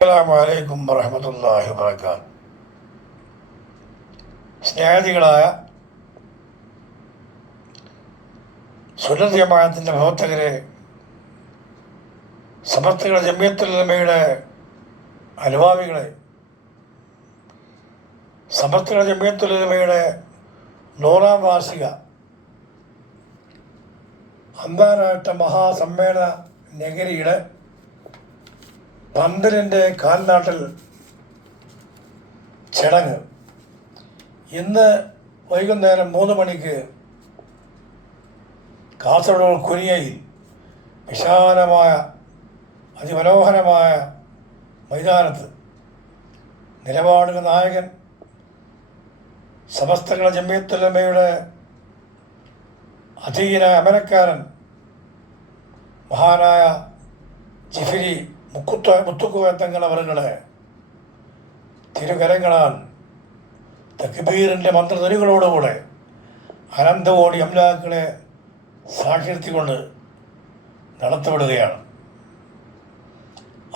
അസ്സലാമു അലൈക്കും വറഹ്മത്തുള്ളാഹി വബറകാതുഹു. സ്നേഹികളായ സുന്നത്ത് ജമാഅത്തിൻ്റെ പ്രവർത്തകരെ, സമസ്തകളുടെ ജമിയത്തുൽ ഉലമയുടെ അനുഭാവികളെ, സമസ്തകളുടെ ജമിയത്തുൽ ഉലമയുടെ 100ാം വാർഷിക അന്താരാഷ്ട്ര മഹാസമ്മേളന നഗരിയുടെ പന്തലിൻ്റെ കാൽനാട്ടിൽ ചടങ്ങ് ഇന്ന് വൈകുന്നേരം 3 മണിക്ക് കാസർഗോഡ് കുനിയയിൽ വിശാലമായ അതിമനോഹരമായ മൈതാനത്ത് നിലപാടുക നായകൻ, സമസ്തകളുടെ ജമിയത്തുൽ ഉലമയുടെ അധീന അമരക്കാരൻ മഹാനായ ജിഫ്രി മുത്തുക്കോയ തങ്ങൾ അവരുടെ തിരുകരങ്ങളാൽ തക്ബീറിൻ്റെ മന്ത്രധ്വനികളോടുകൂടെ അനന്തകോടി അംലാക്കുകളെ സാക്ഷീർത്തിക്കൊണ്ട് നടത്തപ്പെടുകയാണ്.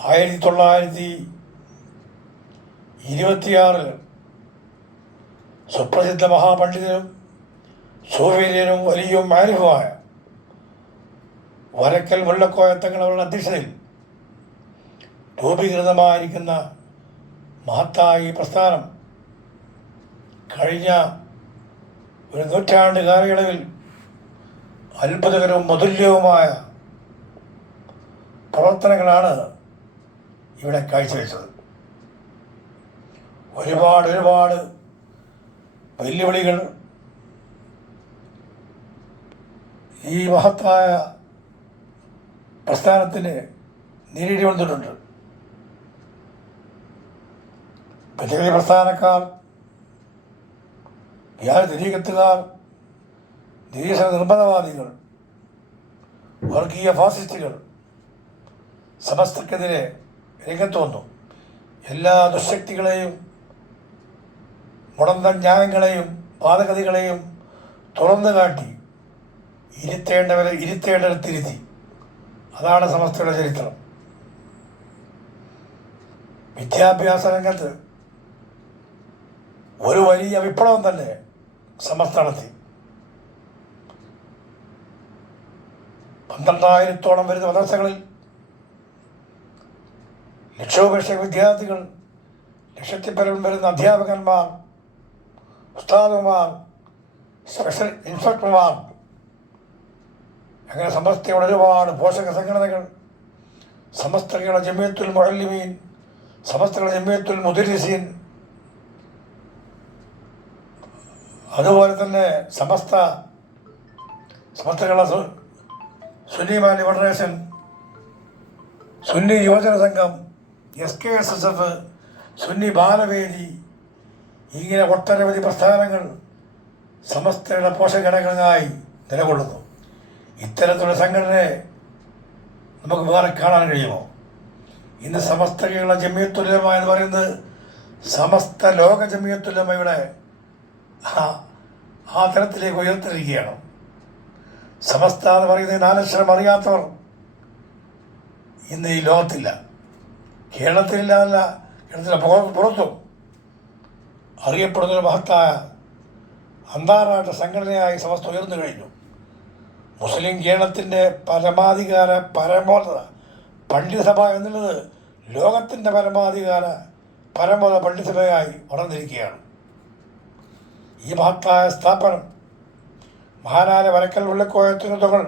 1926 സുപ്രസിദ്ധ മഹാപണ്ഡിതനും സൂഫിയനും വലിയും ആരിഫുമായ വരക്കൽ മുല്ലക്കോയ തങ്ങൾ അവരുടെ അധ്യക്ഷതയിൽ രൂപീകൃതമായിരിക്കുന്ന മഹത്തായ ഈ പ്രസ്ഥാനം കഴിഞ്ഞ ഒരു നൂറ്റാണ്ട് കാലയളവിൽ അത്ഭുതകരവും അതുല്യവുമായ പ്രവർത്തനങ്ങളാണ് ഇവിടെ കാഴ്ചവെച്ചത്. ഒരുപാട് വെല്ലുവിളികൾ ഈ മഹത്തായ പ്രസ്ഥാനത്തിന് നേരിടേണ്ടി വന്നിട്ടുണ്ട്. ബദരീ പ്രസ്ഥാനക്കാർ, വ്യാജ തരീഖത്തുകാർ, നിരീശ്വര നിർബന്ധവാദികൾ, വർഗീയ ഫാസിസ്റ്റുകൾ സമസ്തക്കെതിരെ രംഗത്ത് വന്നു. എല്ലാ ദുശക്തികളെയും, മുടന്ത ന്യായങ്ങളെയും വാദഗതികളെയും തുറന്നു കാട്ടി ഇരുത്തേണ്ടിടത്തിരുത്തി. അതാണ് സമസ്തയുടെ ചരിത്രം. വിദ്യാഭ്യാസ രംഗത്ത് ഒരു വലിയ വിപ്ലവം തന്നെ സമസ്ത നടത്തി. 12,000-ഓളം വരുന്ന മദ്രസകളിൽ ലക്ഷോപേക്ഷ വിദ്യാർത്ഥികൾ, ലക്ഷത്തിപ്പരം വരുന്ന അധ്യാപകന്മാർ, ഉസ്താദുമാർ, സ്പെഷ്യൽ ഇൻസ്പെക്ടർമാർ, അങ്ങനെ സമസ്തയുടെ ഒരുപാട് പോഷക സംഘടനകൾ, സമസ്തകളുടെ ജമിയത്തുൽ മുഅല്ലിമീൻ, സമസ്തകളുടെ ജമിയത്തുൽ മുദരിസീൻ, അതുപോലെ തന്നെ സമസ്തകളുടെ സുന്നി മാലി ഫെഡറേഷൻ, സുന്നി യുവജന സംഘം, SKSSF, സുന്നി ബാലവേദി, ഇങ്ങനെ ഒട്ടനവധി പ്രസ്ഥാനങ്ങൾ സമസ്തയുടെ പോഷകഘടകങ്ങളായി നിലകൊള്ളുന്നു. ഇത്തരത്തിലുള്ള സംഘടനയെ നമുക്ക് വേറെ കാണാൻ കഴിയുമോ? ഇന്ന് സമസ്തകളുടെ ജമിയത്തുൽ ഉലമ എന്ന് പറയുന്നത് സമസ്ത ലോക ജമിയത്തുൽ ഉലമയുടെ ആ തലത്തിലേക്ക് ഉയർത്തിരിക്കുകയാണ്. സമസ്ത എന്ന് പറയുന്നത് 4 അക്ഷരം അറിയാത്തവർ ഇന്ന് ഈ ലോകത്തില്ല. കേരളത്തിലില്ല, കേരളത്തിലെ പുറത്തും അറിയപ്പെടുന്നൊരു മഹത്തായ അന്താരാഷ്ട്ര സംഘടനയായി സമസ്ത ഉയർന്നു കഴിഞ്ഞു. മുസ്ലിം കേരളത്തിൻ്റെ പരമാധികാര പരമോന്നത പണ്ഡിതസഭ എന്നുള്ളത് ലോകത്തിൻ്റെ പരമോന്നത പണ്ഡിതസഭയായി വളർന്നിരിക്കുകയാണ്. ഈ മഹത്തായ സ്ഥാപനം മഹാനായ വരക്കൽ മുല്ലക്കോയ തങ്ങൾ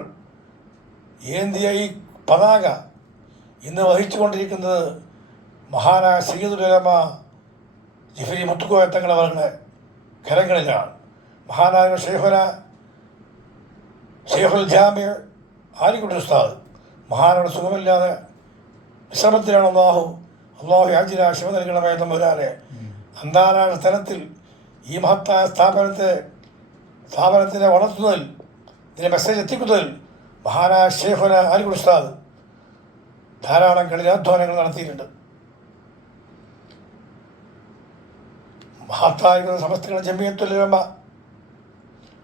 ഏന്തിയ ഈ പതാക ഇന്ന് വഹിച്ചുകൊണ്ടിരിക്കുന്നത് മഹാനായ സയ്യിദുൽ ഉലമ ജിഫ്രി മുത്തുക്കോയ തങ്ങൾ അവരുടെ കരങ്ങളിലാണ്. മഹാനായ ഷെയ്ഖുൽ ജാമിഅ ആലിക്കുട്ടി ഉസ്താദ് മഹാനോട് സുഖമില്ലാതെ വിശ്രമത്തിലാണ്. അള്ളാഹു യാജിന ശിവ നൽകണമേ തമ്പുരാനെ. അന്താരാഷ്ട്ര തലത്തിൽ ഈ മഹത്തായ സ്ഥാപനത്തിനെ വളർത്തുന്നതിൽ, ഇതിനെ മെസ്സേജ് എത്തിക്കുന്നതിൽ മഹാനായ ഷെയ്ഖുൽ ആലിക്കുട്ടി ഉസ്താദ് ധാരാളം കഠിനാധ്വാനങ്ങൾ നടത്തിയിട്ടുണ്ട്. മഹത്തായിരിക്കുന്ന സമസ്തകളുടെ ജമിയത്തുൽ ഉലമ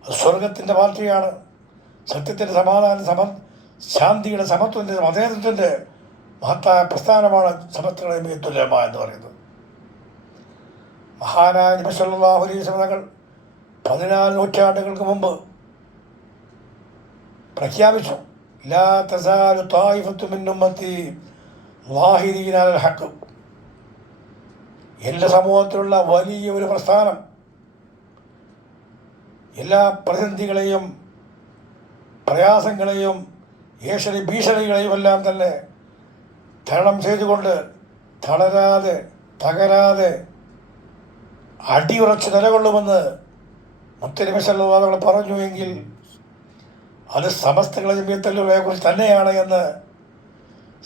അത് സ്വർഗത്തിൻ്റെ പാർട്ടിയാണ്. സത്യത്തിൻ്റെ, സമാധാന, ശാന്തിയുടെ, സമത്വത്തിൻ്റെ, മതേതത്വത്തിൻ്റെ മഹത്തായ പ്രസ്ഥാനമാണ് സമസ്ത ജമിയത്തുൽ ഉലമ എന്ന് പറയുന്നത്. മഹാനായ നബി സല്ലല്ലാഹു അലൈഹി വസല്ലം തങ്ങൾ 14 നൂറ്റാണ്ടുകൾക്ക് മുമ്പ് പ്രഖ്യാപിച്ചു, ലാ തസാലു ത്വായിഫത്തു മിൻ ഉമ്മത്തി ളാഹിരീന അലൽ ഹഖ്. എൻ്റെ സമൂഹത്തിലുള്ള വലിയ ഒരു പ്രസ്ഥാനം എല്ലാ പ്രതിസന്ധികളെയും പ്രയാസങ്ങളെയും ഭീഷണികളെയും എല്ലാം തന്നെ തരണം ചെയ്തുകൊണ്ട് തളരാതെ തകരാതെ അടിയുറച്ച് നിലകൊള്ളുമെന്ന് മുത്തനബി സല്ലല്ലാഹു അലൈഹി വസല്ലം പറഞ്ഞു എങ്കിൽ അത് സമസ്തകളെ ജമിയത്തുൽ ഉലമയെക്കുറിച്ച് തന്നെയാണ് എന്ന്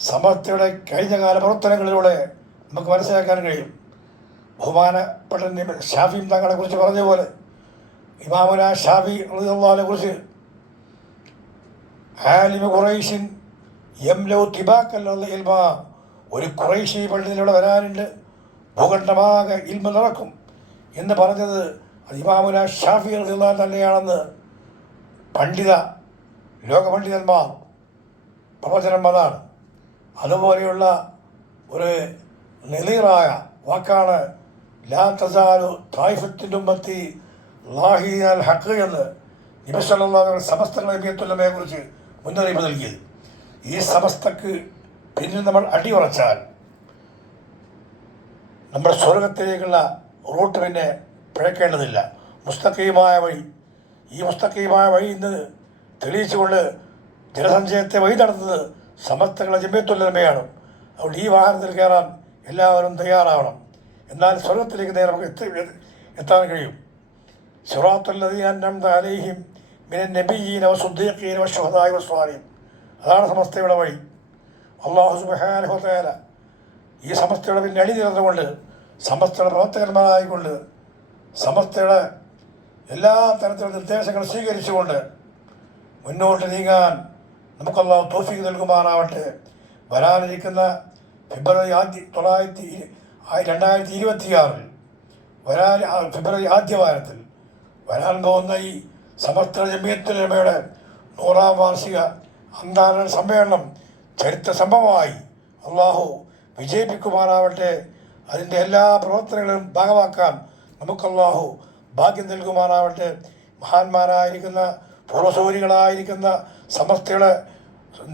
സമസ്തയുടെ കഴിഞ്ഞകാല പ്രവർത്തനങ്ങളിലൂടെ നമുക്ക് മനസ്സിലാക്കാൻ കഴിയും. ബഹുമാനപ്പെട്ട ഷാഫി തങ്ങളെ കുറിച്ച് പറഞ്ഞ പോലെ ഇമാമുന ഷാഫി റളിയല്ലാഹുവിനെ കുറിച്ച് ആലിമു ഖുറൈശിൻ യംലൗ തിബാക്കൽ ഇൽമ, ഒരു ഖുറൈശി പണ്ഡിതനിലൂടെ വരാനുണ്ട്, ഭൂഖണ്ഡമാകെ ഇൽമ നടക്കും എന്ന് പറഞ്ഞത് അത് ഇമാമുന ഷാഫി റളിയല്ലാഹു തന്നെയാണെന്ന് ലോകപണ്ഡിതന്മാർ പ്രവചനം വന്നതാണ്. അതുപോലെയുള്ള ഒരു നെളീറായ വാക്കാണ് ലാ തസാലു ത്വായിഫത്തിൻ്റെ ഉമ്മത്തി ളാഹിരീന അലൽ ഹഖ് എന്ന് നബി സല്ലല്ലാഹു അലൈഹി വസല്ലം സമസ്ത ജമിയത്തുൽ ഉലമയെക്കുറിച്ച് മുന്നറിയിപ്പ് നൽകിയത്. ഈ സമസ്തക്ക് പിന്നിൽ നമ്മൾ അടിയുറച്ചാൽ നമ്മുടെ സ്വർഗത്തിലേക്കുള്ള റൂട്ട് പിന്നെ പിഴക്കേണ്ടതില്ല. മുസ്തഖീമായ വഴി, ഈ മുസ്തഖീമായ വഴി ഇന്ന് തെളിയിച്ചുകൊണ്ട് ജനസഞ്ചയത്തെ വഴി നടത്തുന്നത് സമസ്തകളെ ജമിയത്തുൽ ഉലമയാണ്. അതുകൊണ്ട് ഈ വാഹനത്തിൽ കയറാൻ എല്ലാവരും തയ്യാറാവണം. എന്നാൽ സ്വർഗത്തിലേക്ക് നേരെ നമുക്ക് എത്താൻ കഴിയും. സിറാത്തുൽ ലദീന അൻഅംത അലൈഹിം മിനൻ നബിയ്യീന വസ്സുദ്ദീഖീന വശുഹദാഇ വസ്സാലിഹീൻ. അതാണ് സമസ്തയുടെ വഴി. അല്ലാഹു സുബ്ഹാനഹു വ തആല ഈ സമസ്തയുടെ പിന്നെ അണിനിരന്നുകൊണ്ട് സമസ്തയുടെ പ്രവർത്തകന്മാരായിക്കൊണ്ട് സമസ്തയുടെ എല്ലാ തരത്തിലുള്ള നിർദ്ദേശങ്ങൾ സ്വീകരിച്ചുകൊണ്ട് മുന്നോട്ട് നീങ്ങാൻ നമുക്ക് അല്ലാഹു തൗഫീഖ് നൽകുമാറാവട്ടെ. വരാനിരിക്കുന്ന ഫെബ്രുവരി 2026 ഫെബ്രുവരി ആദ്യവാരത്തിൽ വരാൻ പോകുന്ന ഈ സമസ്ത ജമിയത്തുൽ ഉലമയുടെ 100ാം വാർഷിക അന്താരാഷ്ട്ര സമ്മേളനം ചരിത്ര സംഭവമായി അള്ളാഹു വിജയിപ്പിക്കുമാറാവട്ടെ. അതിൻ്റെ എല്ലാ പ്രവർത്തനങ്ങളും ഭാഗമാക്കാൻ നമുക്ക് അള്ളാഹു ഭാഗ്യം നൽകുമാറാവട്ടെ. മഹാന്മാരായിരിക്കുന്ന പൂർവ്വസൂരികളായിരിക്കുന്ന സമസ്തയുടെ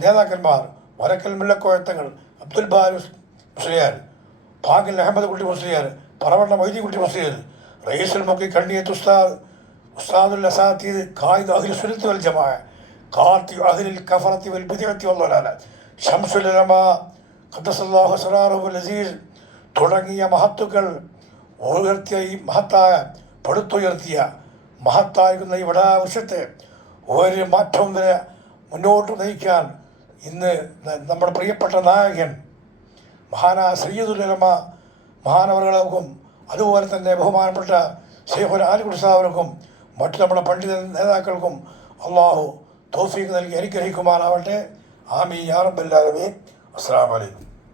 നേതാക്കന്മാർ വരക്കൽ മുല്ലക്കോയത്തങ്ങൾ, അബ്ദുൽ ബാരി മുസ്ലിയാർ, പാഗൽ അഹമ്മദ് കുട്ടി മുസ്ലിയാർ, പറവണ്ണ മൊയ്തീൻകുട്ടി മുസ്ലിയാർ, റയീസുൽ മുക്കി കണ്ണിയത്ത് ഉസ്താദുൽ അസാത്തീദ്, ഖായിദ് അഹ്ലു സുന്നത്തി വൽ ജമാഅ, ഖാത്തി അഹ്ലിൽ കഫറത്തി വൽ ബിദ്അത്തി വൽ ളലാല, ശംസുൽ ഉലമാ ഖദ്ദസല്ലാഹു അസ്റാറഹുൽ അസീസ് തുടങ്ങിയ മഹത്തുക്കൾ ഉയർത്തിയ ഈ പടുത്തുയർത്തിയ മഹത്തായിരിക്കുന്ന ഈ വൃക്ഷത്തെ ഒരു മാറ്റവും വരെ മുന്നോട്ട് നയിക്കാൻ ഇന്ന് നമ്മുടെ പ്രിയപ്പെട്ട നായകൻ മഹാനായ സയ്യിദുൽ ഉലമ മഹാനവറുകൾക്കും അതുപോലെ തന്നെ ബഹുമാനപ്പെട്ട ശൈഖുന ആലിക്കുട്ടി സാഹിബിനും മറ്റു നമ്മുടെ പണ്ഡിത നേതാക്കൾക്കും അള്ളാഹു തൗഫീഖ് നൽകി അനുഗ്രഹിക്കുമാറാവട്ടെ. ആമീൻ യാ റബ്ബൽ ആലമീൻ. അസ്സലാമു അലൈക്കും.